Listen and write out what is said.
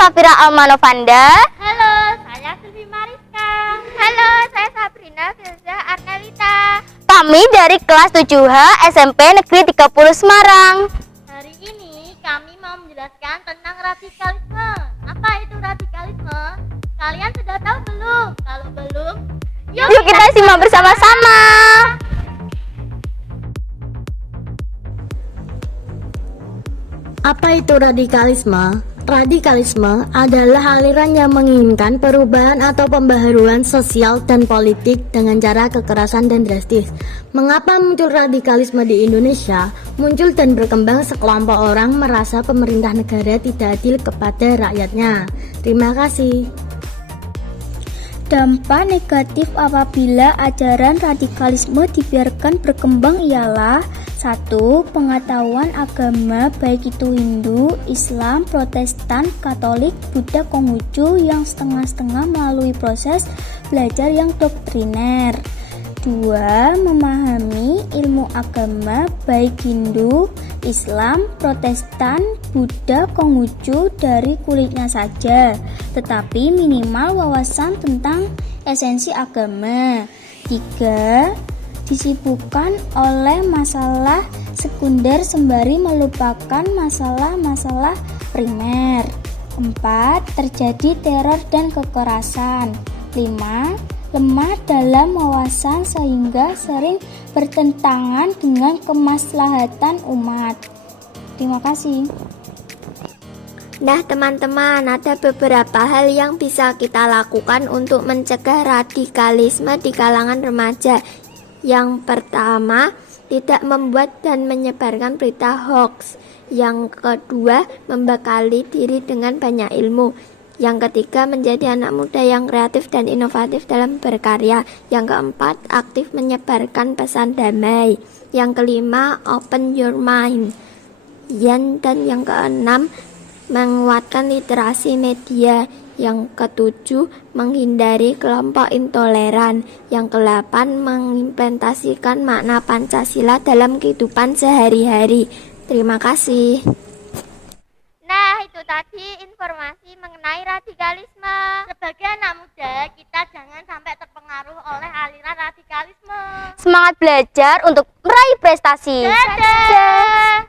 Safira Almanovanda. Halo, saya Silvi Mariska. Halo, saya Sabrina Firza Arnelita. Kami dari kelas 7H SMP Negeri 30 Semarang. Hari ini kami mau menjelaskan tentang radikalisme. Apa itu radikalisme? Kalian sudah tahu belum? Kalau belum, Yuk kita simak bersama-sama. Apa itu radikalisme? Radikalisme adalah aliran yang menginginkan perubahan atau pembaharuan sosial dan politik dengan cara kekerasan dan drastis. Mengapa muncul radikalisme di Indonesia? Muncul dan berkembang sekelompok orang merasa pemerintah negara tidak adil kepada rakyatnya. Terima kasih. Dampak negatif apabila ajaran radikalisme dibiarkan berkembang ialah 1. Pengetahuan agama baik itu Hindu, Islam, Protestan, Katolik, Buddha, Konghucu yang setengah-setengah melalui proses belajar yang doktriner. 2. Memahami ilmu agama baik Hindu, Islam, Protestan, Buddha, Konghucu dari kulitnya saja, tetapi minimal wawasan tentang esensi agama. 3. Disibukkan oleh masalah sekunder sembari melupakan masalah-masalah primer. 4. Terjadi teror dan kekerasan. 5. Lemah dalam wawasan sehingga sering bertentangan dengan kemaslahatan umat. Terima kasih. Nah teman-teman, ada beberapa hal yang bisa kita lakukan untuk mencegah radikalisme di kalangan remaja. Yang pertama, tidak membuat dan menyebarkan berita hoax. Yang kedua, membekali diri dengan banyak ilmu. Yang ketiga, menjadi anak muda yang kreatif dan inovatif dalam berkarya. Yang keempat, aktif menyebarkan pesan damai. Yang kelima, open your mind. Dan yang keenam, menguatkan literasi media. Yang ketujuh, menghindari kelompok intoleran. Yang kedelapan, mengimplementasikan makna Pancasila dalam kehidupan sehari-hari. Terima kasih. Nah, itu tadi informasi mengenai radikalisme. Sebagai anak muda, kita jangan sampai terpengaruh oleh aliran radikalisme. Semangat belajar untuk meraih prestasi. Dadah.